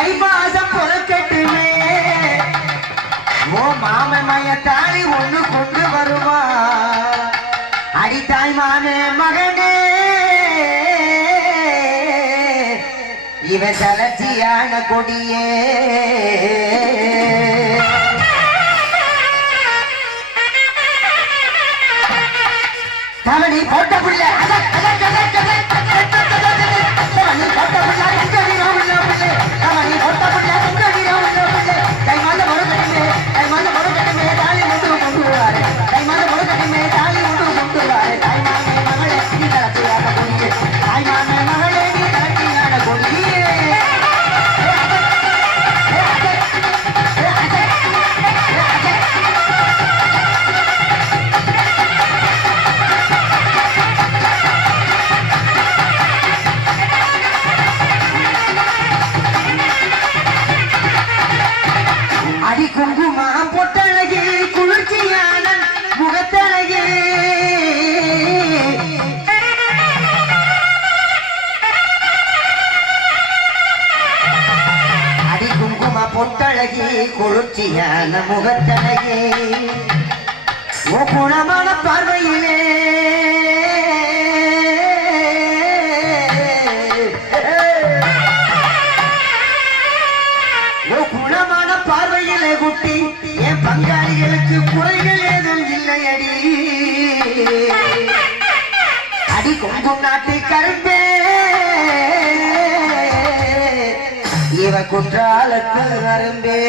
தை மாசம் புறக்கட்டுமே ஓ மாமன் மைய தாலி ஒண்ணு கொண்டு வருவா அடித்தாய் மாமே மகனே இவன் தளர்ச்சியான கொடியே தவணி போட்ட புள்ள தவணி போட்ட புள்ள தவணி போட்ட புள்ள கை மாத பொறுக்கட்டுமே கை மாத பொறுக்கட்டுமே தாலி முட்டு கொண்டுவாரு கை மாத பொறுக்கட்டுமே தாலி முட்டு கொண்டுவாரு தாய் மாமே மகளே நீ தளர்ச்சியான கொடியே தாய் மாமே மகளே நீ தளர்ச்சியான கொடியே அடி குங்குமா பொட்டழகி குளிர்ச்சியான முகத்தழகி அடி குங்குமா பொட்டழகி குளிர்ச்சியான முகத்தழகி ஓ குணமான பார்வையிலே குணமான பார்வையிலே குட்டி என் பங்காளிகளுக்கு குறைகள் ஏதும் இல்லையடி அடி கொங்கு நாட்டு கரும்பே இவ குற்றாலத்து அரும்பே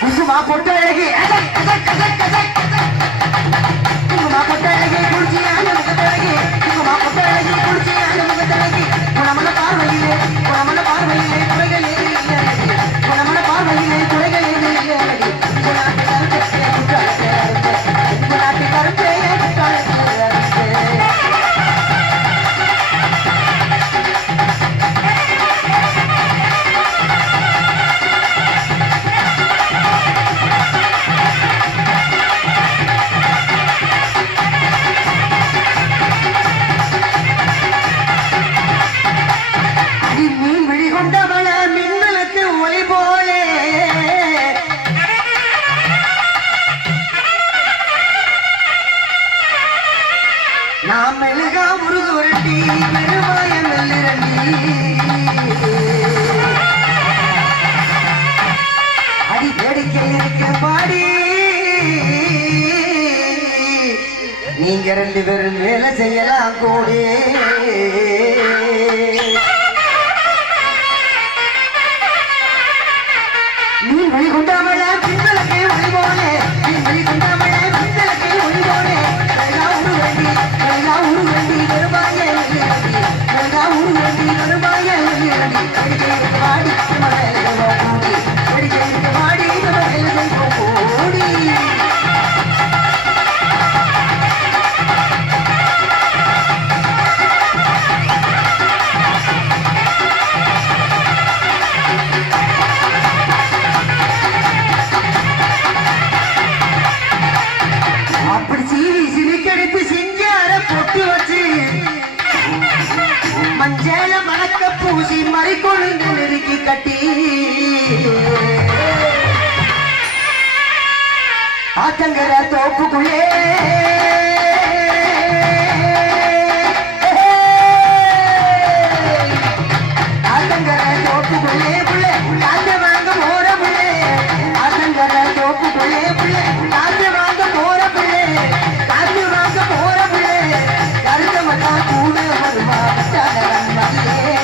குங்குமா பொட்டழகி குங்குமா பொட்டழகி குளிர்ச்சியான முகத்தழகி குங்குமா பொட்டழகி குளிர்ச்சியான முகத்தழகி குணமன பார்வையிலே குறைகள் ஏது இல்லை குணமன பார்வையிலே குறைகள் ஏது இல்லை குணநாட்டு கருப்பே நாம் மெழுகா முருகுரண்டி பெருவாய மெல்லிரண்டி அடி வேடிக்கை இருக்க பாடி நீங்க ரெண்டு பேரும் வேலை செய்யலாம் கூடி நீ வழி கொண்டாமல பின்னலக்கை ஒளி போலே நீ வழி கொண்டாமல பின்னலக்கை ஒளி போலே ஊரு வேண்டி வருவாய ஊரு வேண்டி வருவாய வாடி வாடி ஓடி அப்படி சீவி சிரிக்கெடுத்து சிங்கார பொட்டு வச்சு மஞ்சள மணக்க பூசி மறிக்கொழுந்து நெருக்கி கட்டி ஆத்தங்கர தோப்புக்குள்ளே ஆத்தங்கர தோப்புக்குள்ளே புள்ளே காத்து வாங்க போற புள்ளே ஆத்தங்கர தோப்புக்குள்ளே புள்ளே காத்து வாங்க போற புள்ளே காத்து வாங்க போற புள்ளே கருத்த மட்டா கூட வருமா மதியே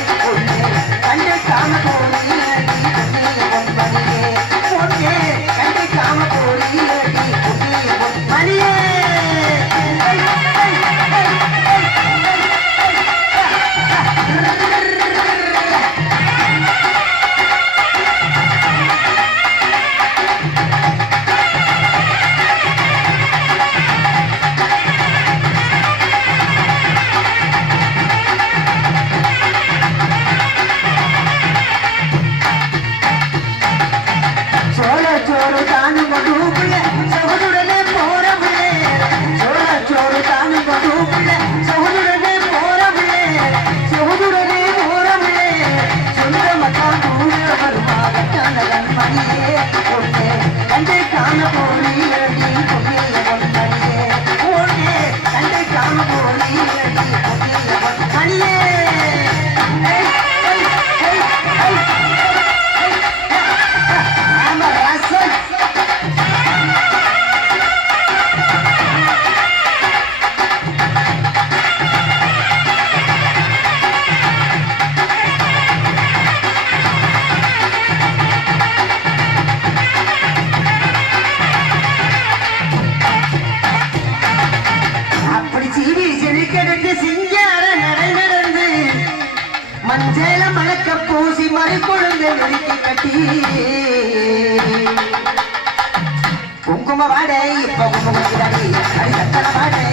கண்டு காம போடி கண்டு காம போடி மணியே விட்டு சிங்கார நடை நடந்து மஞ்சள மணக்க பூசி மறி கொழுந்து நெருக்கி கட்டி குங்கும வாடை இப்ப குங்கும அடி சத்தன வாடை